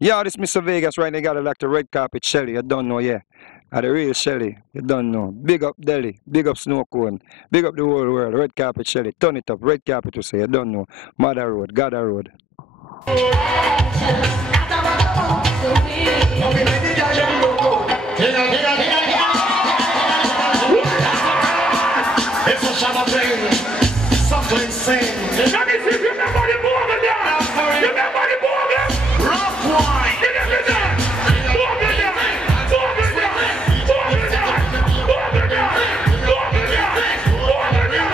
Yeah, this Mr. Vegas right now got it like the red carpet Shelley. You don't know, yeah. The real Shelley. You don't know. Big up Delhi. Big up Snow Cone. Big up the whole world. Red carpet Shelley. Turn it up. Red carpet to say. You don't know. Mother Road. Gather Road. It's a summer thing, something sing. Let me see if you remember the movement there. You remember the movement? Rock wine. You remember that? Movement there. Movement there. Movement there. Movement there. Movement there. Movement there.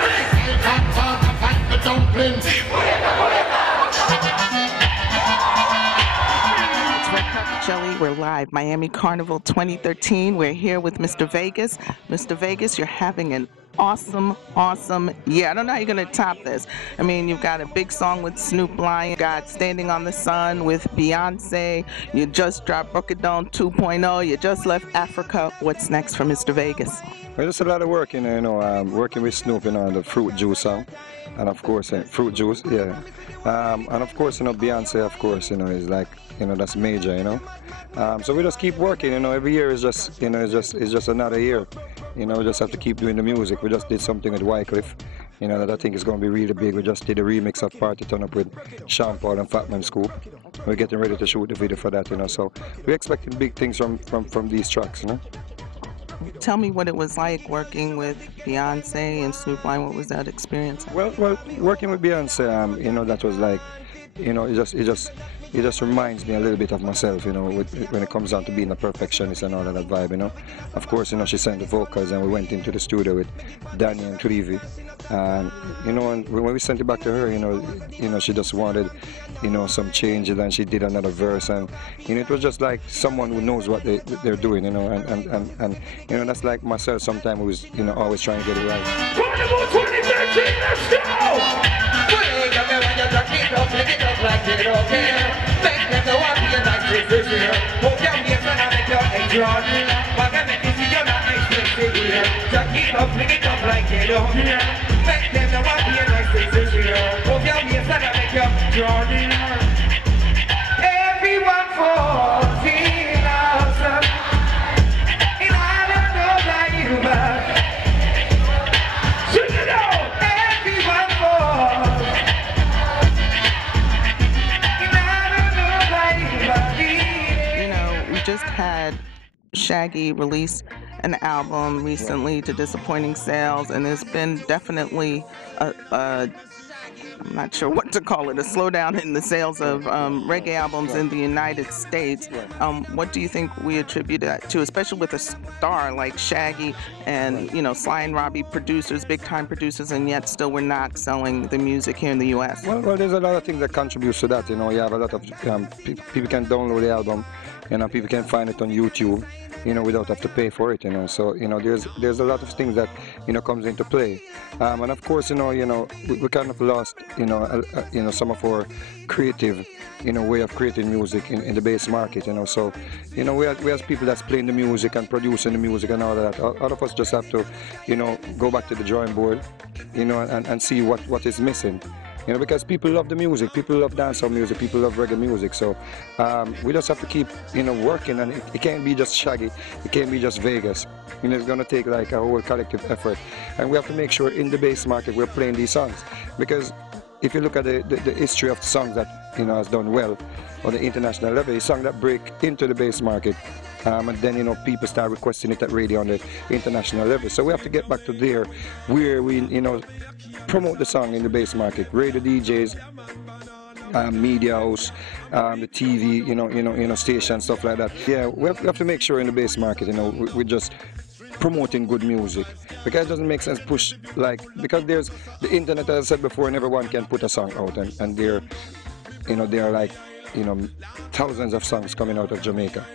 Talk about the dumplings. Shelley, we're live, Miami Carnival 2013. We're here with Mr. Vegas. Mr. Vegas, you're having an awesome year. I don't know how you're going to top this. I mean, you've got a big song with Snoop Lion, got Standing on the Sun with Beyonce. You just dropped Brookadone 2.0. You just left Africa. What's next for Mr. Vegas? Well, there's a lot of work, working with Snoop, on the Fruit Juice song. And of course, Fruit Juice, yeah. And of course, Beyonce, of course, is like, that's major, So we just keep working, every year is just, it's just another year. We just have to keep doing the music. We just did something with Wycliffe, that I think is going to be really big. We just did a remix of Party Turn Up with Sean Paul and Fatman Scoop. We're getting ready to shoot the video for that, So we're expecting big things from these tracks, Tell me what it was like working with Beyonce and Snoop Lion. What was that experience? Well, working with Beyonce, that was like, it just reminds me a little bit of myself, when it comes down to being a perfectionist and all of that vibe, Of course, she sang the vocals and we went into the studio with Danny and Trevi. And, when we sent it back to her, she just wanted, some changes, and she did another verse. And, it was just like someone who knows what they're doing, and that's like myself sometimes who's, always trying to get it right. Carnival 2013, let's go! Well, you know when you rock it up, lick it up like it okay. Make them know what you like this year. Hope you be a friend and make you enjoy. But I make you see you're not expensive here. Rock it up, lick it up like it okay. Make them know what you like this year. Hope you be a friend and make you enjoy. Everyone falls in love. And I don't know about you, but just had Shaggy release an album recently to disappointing sales, and there's been definitely I'm not sure what to call it, a slowdown in the sales of reggae albums in the United States. What do you think we attribute that to, especially with a star like Shaggy and, Sly and Robbie producers, big-time producers, and yet still we're not selling the music here in the U.S.? Well, there's a lot of things that contributes to that. You have a lot of people can download the album, people can find it on YouTube, without have to pay for it, So, there's a lot of things that, comes into play. And of course, we kind of lost, some of our creative, way of creating music in the bass market, So, we have people that's playing the music and producing the music and all of that. All of us just have to, go back to the drawing board, and see what is missing. Because people love the music, people love dancehall music, people love reggae music. So we just have to keep, working, and it can't be just Shaggy, it can't be just Vegas. It's going to take like a whole collective effort. And we have to make sure in the bass market we're playing these songs. Because if you look at the history of the songs that, has done well on the international level, a song that break into the bass market, and then, people start requesting it at radio on the international level. So we have to get back to there where we, promote the song in the bass market. Radio DJs, media house, the TV, station, stuff like that. Yeah, we have to make sure in the bass market, we're just promoting good music. Because it doesn't make sense because there's the internet, as I said before, and everyone can put a song out, and there are like, thousands of songs coming out of Jamaica.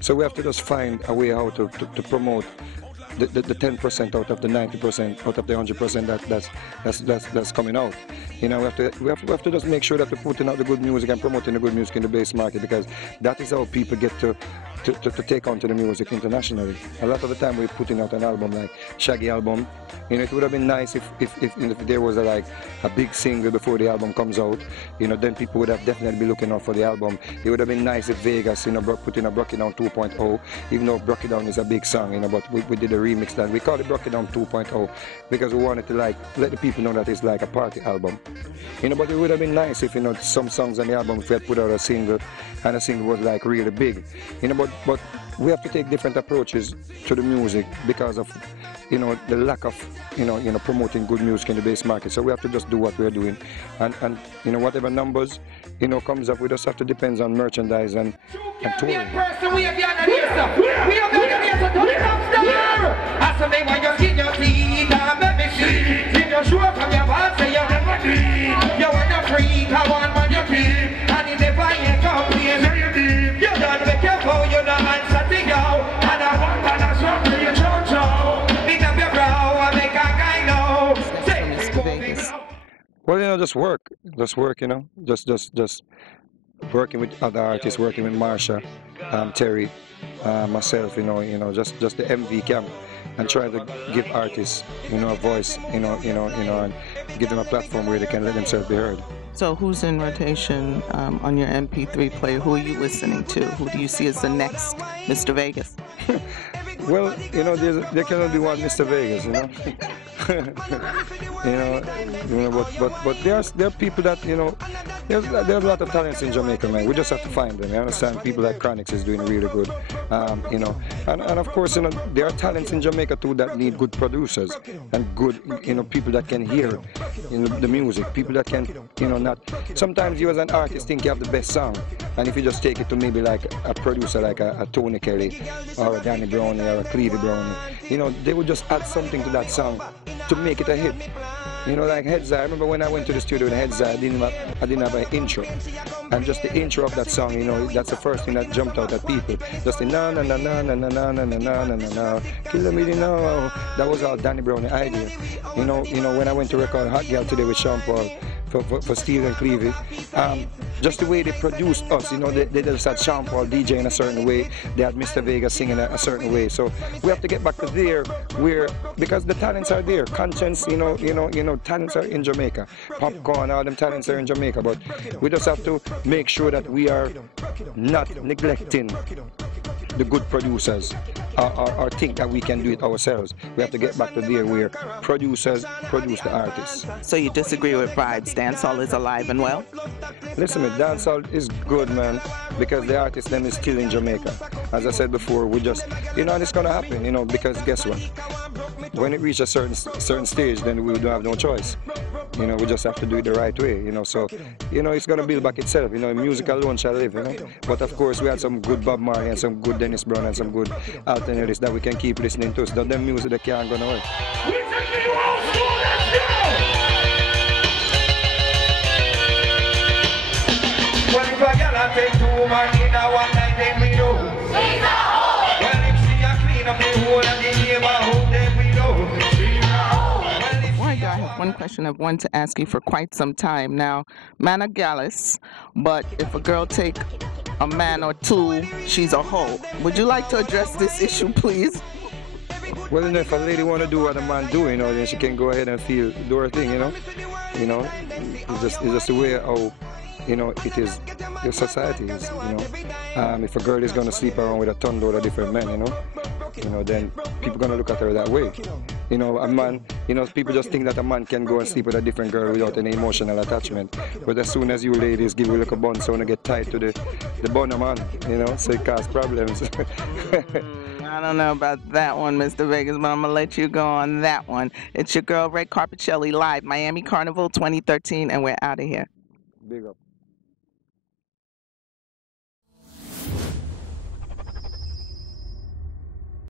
So we have to just find a way how to promote the 10% out of the 90%, out of the 100% that's coming out. You know, we have to just make sure that we're putting out the good music and promoting the good music in the bass market, because that is how people get to take on to the music internationally. A lot of the time we're putting out an album like Shaggy album. You know, it would have been nice if there was a big single before the album comes out. You know, then people would have definitely be looking out for the album. It would have been nice if Vegas, you know, put in a Broke It Down 2.0, even though Broke It Down is a big song, you know, but we did a remix that we called it Broke It Down 2.0 because we wanted to let the people know that it's like a party album. You know, but it would have been nice if, you know, some songs on the album, if we had put out a single and the single was like really big. You know, but we have to take different approaches to the music because of, you know, the lack of, you know, promoting good music in the bass market. So we have to just do what we're doing, and you know, whatever numbers, you know, comes up, we just have to depend on merchandise and touring. Well, you know, just work, you know, just working with other artists, working with Marsha, Terry, myself, you know, just the MV camp, and try to give artists, you know, a voice, you know, and give them a platform where they can let themselves be heard. So who's in rotation on your MP3 player? Who are you listening to? Who do you see as the next Mr. Vegas? Well, you know, there can only be one Mr. Vegas, you know. But there are people that, you know, there's a lot of talents in Jamaica, man. We just have to find them. You understand? People like Chronix is doing really good, you know, and of course, you know, there are talents in Jamaica too that need good producers and good, you know, people that can hear, you know, the music, people that can, you know, not. Sometimes you as an artist think you have the best song, and if you just take it to maybe like a producer like a Tony Kelly or a Danny Brownie or a Clevie Brownie, you know, they would just add something to that song to make it a hit. You know, like Heads I remember when I went to the studio with Heads I didn't have an intro, and just the intro of that song, you know, that's the first thing that jumped out at people. Just the na na na na na na na na na na na na, kill me now. That was all Danny Brownie idea. You know, when I went to record Hot Girl today with Sean Paul for Steve and Clevie, just the way they produced us, you know, they just had Sean Paul DJ in a certain way, they had Mr. Vegas singing a certain way. So we have to get back to there, where, because the talents are there. Conscience, you know, talents are in Jamaica. Popcorn, all them talents are in Jamaica, but we just have to make sure that we are not neglecting the good producers or think that we can do it ourselves. We have to get back to there where producers produce the artists. So you disagree with Vibes? Dancehall is alive and well? Listen, dancehall is good, man, because the artist them is still in Jamaica. As I said before, we just, you know, and it's gonna happen, you know, because guess what? When it reaches a certain stage, then we don't have no choice. You know, we just have to do it the right way, you know. So, you know, it's gonna build back itself. You know, music alone shall live, you know. But of course, we had some good Bob Marley and some good Dennis Brown and some good alternatives that we can keep listening to. So them music that can't go nowhere. We take you old school, let's go! Well, if a girl take two man in a one night, then we know. Well, if she a clean up the whole of the neighborhood, then we know. I have one question I've wanted to ask you for quite some time now. Man a gallus, but if a girl take a man or two, she's a hoe. Would you like to address this issue, please? Well, you know, if a lady want to do what a man do, you know, then she can go ahead and do her thing, you know. You know, it's just the way how, you know, it is, your society is, you know. If a girl is going to sleep around with a ton load of different men, you know, then people going to look at her that way. You know, a man, you know, people just think that a man can go and sleep with a different girl without any emotional attachment. But as soon as you ladies give a little bun, so when you get tied to the bun, man, you know, so it causes problems. I don't know about that one, Mr. Vegas, but I'm going to let you go on that one. It's your girl, Red Carpet Shelley, live, Miami Carnival 2013, and we're out of here. Big up.